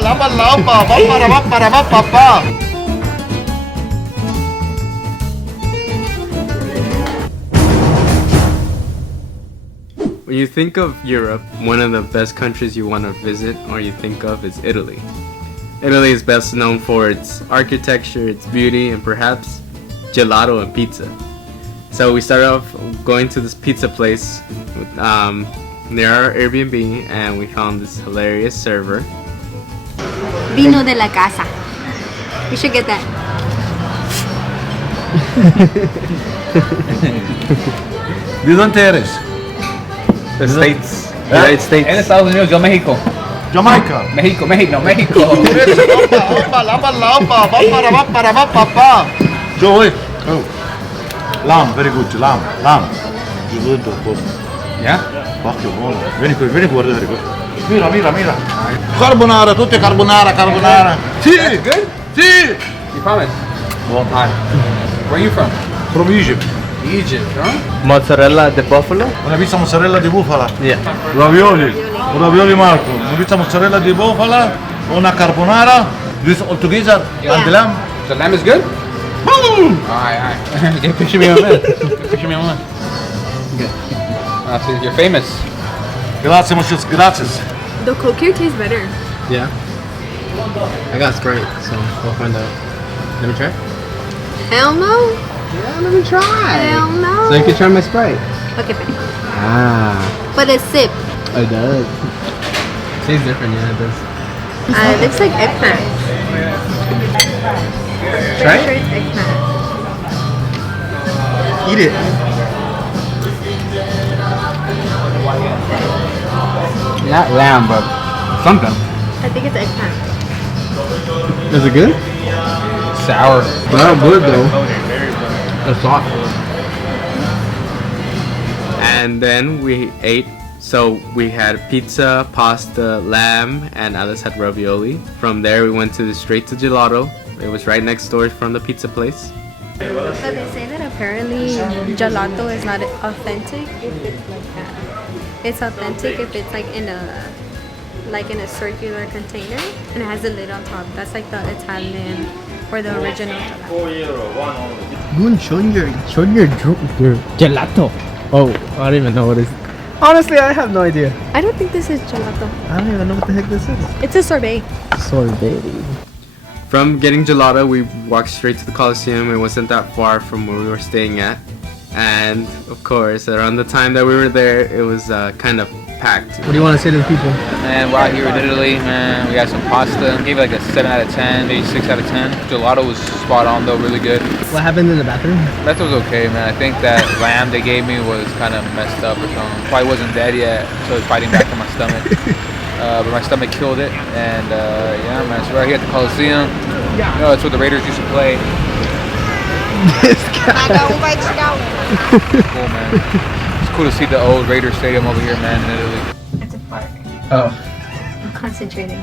Lamba, lamba, lamba. Para, pa. When you think of Europe, one of the best countries you want to visit or you think of is Italy. Italy is best known for its architecture, its beauty, and perhaps gelato and pizza. So we started off going to this pizza place near our Airbnb, and we found this hilarious server. Vino de la casa. You should get that. ¿De dónde eres? The States. United States. En Estados Unidos, yo México. Jamaica. México. Lamba, para, pa. Joey. Oh. Lamb, very good. Lamb. You good, boss. Yeah? Fuck you, buono. Vieni qui, guarda. Mira. Carbonara, tutte carbonara. Sì. That's good? Sì. You promise? Buon. Where are you from? From Egypt. Egypt, huh? Mozzarella di buffalo? Una pizza mozzarella di bufala. Yeah. Ravioli Marco. Una pizza mozzarella di bufala. Una carbonara. This all together. Yeah. And the lamb. The lamb is good? Boom! Alright. Picture me on that. Good. So you're famous. Grazie, muchas gracias. The Coke here tastes better. Yeah. I got Sprite, so we'll find out. Let me try? Hell no. Yeah, let me try. Hell no. So you can try my Sprite. Okay, fine. Ah. But a sip. It does. Tastes different, yeah, it does. It looks like eggplant. Try Pretty sure it? it's eggplant. Eat it. Not lamb, but something. I think it's eggplant. Is it good? Sour. Not good though. It's soft. And then we ate. So we had pizza, pasta, lamb, and Alice had ravioli. From there we went straight to gelato. It was right next door from the pizza place. But they say that apparently gelato is not authentic if it's like that. It's authentic if it's like in a circular container and it has a lid on top. That's like the Italian or the original gelato. Moon, show your gelato. Oh, I don't even know what it is. Honestly, I have no idea. I don't think this is gelato. I don't even know what the heck this is. It's a sorbet. Sorbet. From getting gelato, we walked straight to the Coliseum. It wasn't that far from where we were staying at. And of course, around the time that we were there, it was kind of packed. What do you want to say to the people? Man, we're out here in Italy, man. We got some pasta. Gave it like a 7 out of 10, maybe 6 out of 10. Gelato was spot on though, really good. What happened in the bathroom? That was okay, man. I think that lamb they gave me was kind of messed up or something. Probably wasn't dead yet, so it's fighting back in my stomach. But my stomach killed it, and yeah, man. So right here at the Coliseum, you know, that's where the Raiders used to play. This guy. Cool, man. It's cool to see the old Raiders stadium over here, man, in Italy. It's a fart. Oh. I'm concentrating.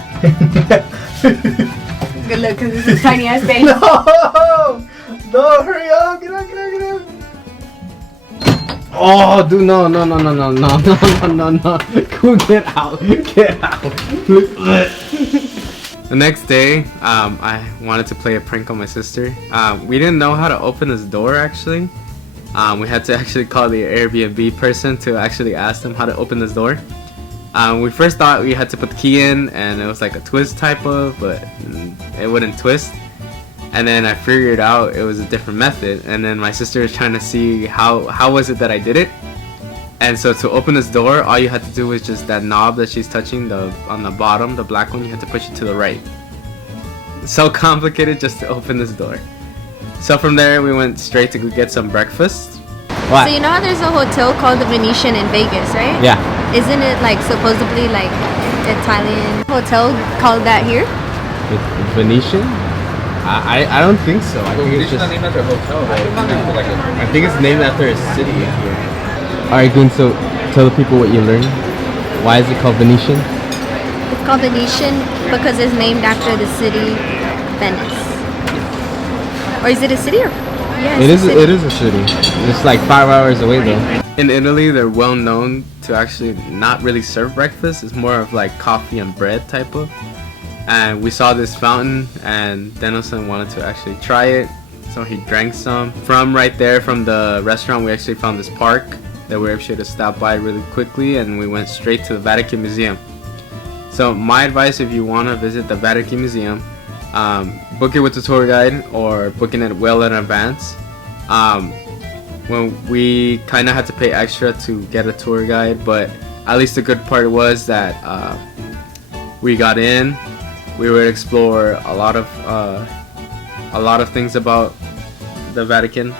Good luck, because it's a tiny ass thing. No! No, hurry up! Get out! Oh, dude, no. Go get out. The next day, I wanted to play a prank on my sister. We didn't know how to open this door actually. We had to actually call the Airbnb person to actually ask them how to open this door. We first thought we had to put the key in and it was like a twist type of, but it wouldn't twist. And then I figured out it was a different method, and then my sister was trying to see how was it that I did it. And so to open this door, all you had to do was just that knob that she's touching on the bottom, the black one, you had to push it to the right. So complicated just to open this door. So from there we went straight to go get some breakfast. So you know how there's a hotel called the Venetian in Vegas, right? Yeah. Isn't it like supposedly like Italian hotel called that here? Venetian? I don't think so. I think it's just. named after a hotel, I think it's named after a city here. Alright, Goon, so tell the people what you learned. Why is it called Venetian? It's called Venetian because it's named after the city Venice. Or is it a city? Or yeah, It is a city. It's like 5 hours away though. In Italy, they're well known to actually not really serve breakfast. It's more of like coffee and bread type of. and we saw this fountain, and Danielson wanted to actually try it, so he drank some. From right there, from the restaurant, we actually found this park that we were able to stop by really quickly, and we went straight to the Vatican Museum. So my advice, if you want to visit the Vatican Museum, book it with a tour guide or booking it well in advance. When we kind of had to pay extra to get a tour guide, but at least the good part was that we got in. We would explore a lot of things about the Vatican.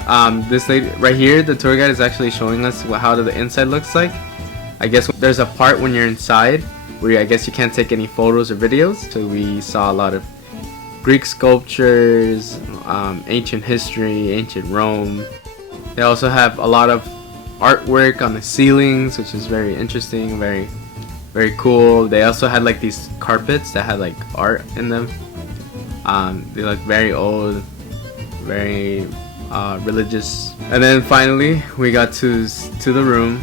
This lady right here, the tour guide is actually showing us how the inside looks like. I guess there's a part when you're inside where I guess you can't take any photos or videos. So we saw a lot of Greek sculptures, ancient history, ancient Rome. They also have a lot of artwork on the ceilings, which is very interesting, very cool. They also had like these carpets that had like art in them. They look very old, very religious. And then finally we got to the room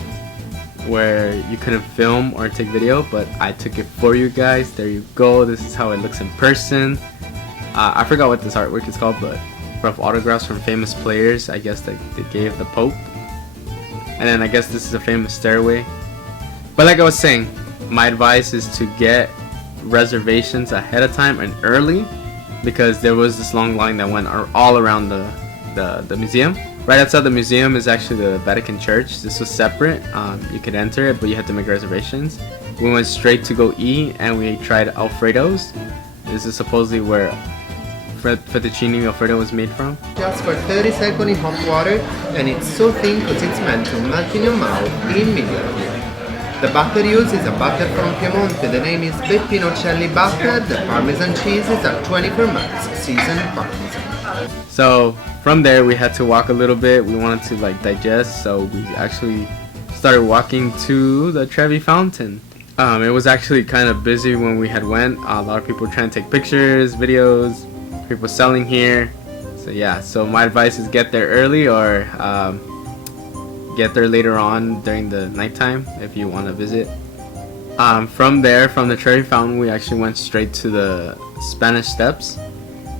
where you couldn't film or take video, but I took it for you guys. There you go. This is how it looks in person. I forgot what this artwork is called, but rough autographs from famous players. I guess they gave the Pope. And then I guess this is a famous stairway. But like I was saying, my advice is to get reservations ahead of time and early, because there was this long line that went all around the museum. Right outside the museum is actually the Vatican Church. This was separate. You could enter it, but you had to make reservations. We went straight to go eat, and we tried Alfredo's. This is supposedly where fettuccine Alfredo was made from. Just for 30 seconds in hot water, and it's so thin because it's meant to melt in your mouth immediately. The butter used is a butter from Piemonte. The name is Beppinocelli butter. The Parmesan cheeses are 24 months seasoned Parmesan. So from there we had to walk a little bit. We wanted to like digest, so we actually started walking to the Trevi Fountain. It was actually kind of busy when we had went. A lot of people were trying to take pictures, videos, people selling here. So yeah, so my advice is get there early, or get there later on during the nighttime if you want to visit. From there, from the Trevi Fountain, we actually went straight to the Spanish Steps.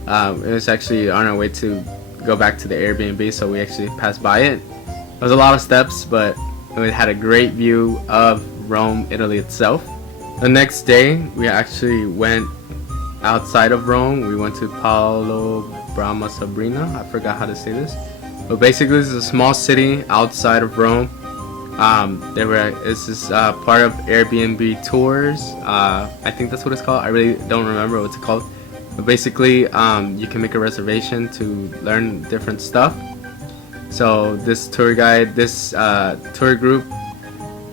It was actually on our way to go back to the Airbnb, so we actually passed by it. There was a lot of steps, but it had a great view of Rome, Italy itself. The next day, we actually went outside of Rome. We went to Paolo Brama Sabrina. I forgot how to say this, but basically this is a small city outside of Rome. This is part of Airbnb tours. I think that's what it's called. I really don't remember what it's called, but basically you can make a reservation to learn different stuff. So this tour guide, this tour group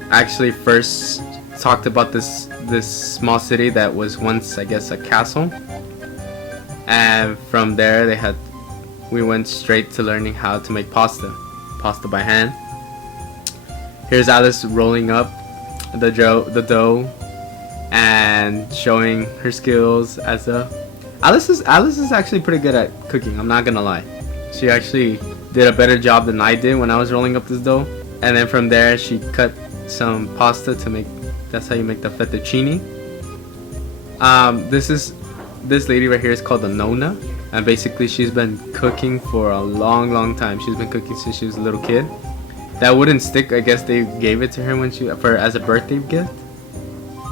actually first talked about this small city that was once, I guess, a castle, and from there we went straight to learning how to make pasta by hand. Here's Alice rolling up the dough and showing her skills as Alice is actually pretty good at cooking. I'm not gonna lie, she actually did a better job than I did when I was rolling up this dough. And then from there she cut some pasta to make. That's how you make the fettuccine. This lady right here is called the Nonna, and basically she's been cooking for a long time. She's been cooking since she was a little kid. That wooden stick, I guess they gave it to her as a birthday gift.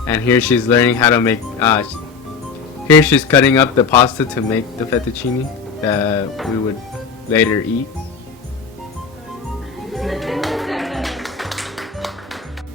And here she's learning how to make. Here she's cutting up the pasta to make the fettuccine that we would later eat.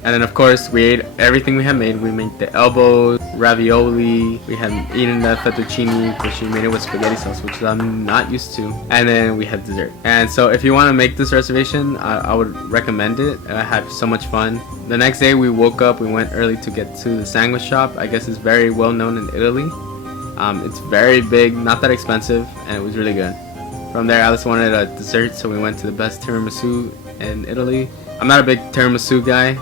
And then of course we ate everything we had made. We made the elbows, ravioli. We had eaten the fettuccine because she made it with spaghetti sauce, which I'm not used to. And then we had dessert. And so if you want to make this reservation, I would recommend it. I had so much fun. The next day we woke up, we went early to get to the sandwich shop. I guess it's very well known in Italy. It's very big, not that expensive, and it was really good. From there, Alice wanted a dessert, so we went to the best tiramisu in Italy. I'm not a big tiramisu guy.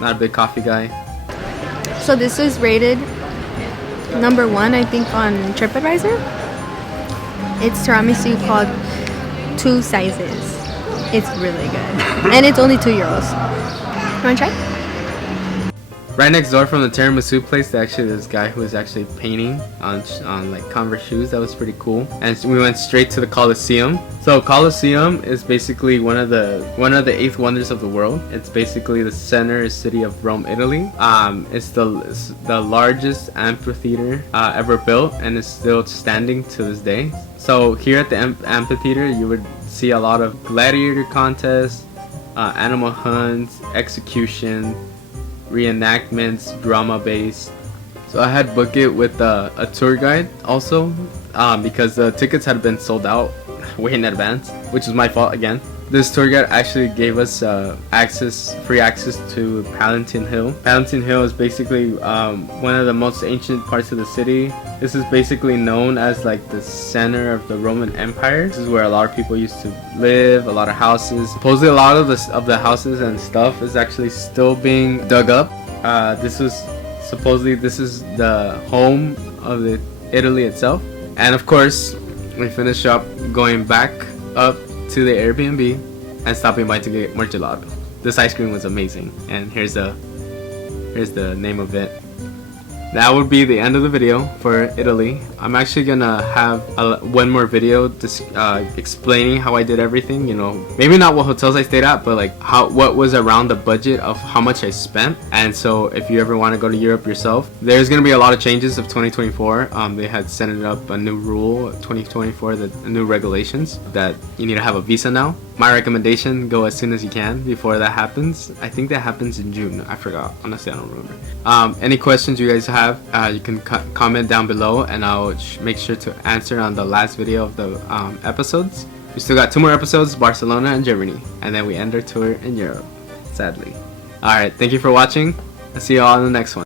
Not a big coffee guy. So this was rated number 1, I think, on TripAdvisor. It's tiramisu called 2 sizes. It's really good, and it's only €2. You wanna try? Right next door from the tiramisu place, there's actually this guy who was actually painting on like Converse shoes. That was pretty cool. And we went straight to the Colosseum. So Colosseum is basically one of the 8th wonders of the world. It's basically the center city of Rome, Italy. It's the largest amphitheater ever built, and it's still standing to this day. So here at the amphitheater, you would see a lot of gladiator contests, animal hunts, execution, reenactments, drama based. So I had booked it with a tour guide also, because the tickets had been sold out way in advance, which was my fault again. This tour guide actually gave us free access to Palatine Hill. Palatine Hill is basically one of the most ancient parts of the city. This is basically known as like the center of the Roman Empire. This is where a lot of people used to live, a lot of houses. Supposedly a lot of the houses and stuff is actually still being dug up. This is the home of Italy itself. And of course, we finish up going back up to the Airbnb and stopping by to get more gelato. This ice cream was amazing, and here's the name of it. That would be the end of the video for Italy. I'm actually gonna have one more video explaining how I did everything. You know, maybe not what hotels I stayed at, but like what was around the budget of how much I spent. And so if you ever want to go to Europe yourself, there's gonna be a lot of changes of 2024. They had set it up a new rule 2024, the new regulations that you need to have a visa now. My recommendation, go as soon as you can before that happens. I think that happens in June. I forgot. Honestly, I don't remember. Any questions you guys have, you can comment down below, and I'll make sure to answer on the last video of the episodes. We still got 2 more episodes, Barcelona and Germany, and then we end our tour in Europe, sadly. Alright, thank you for watching. I'll see you all in the next one.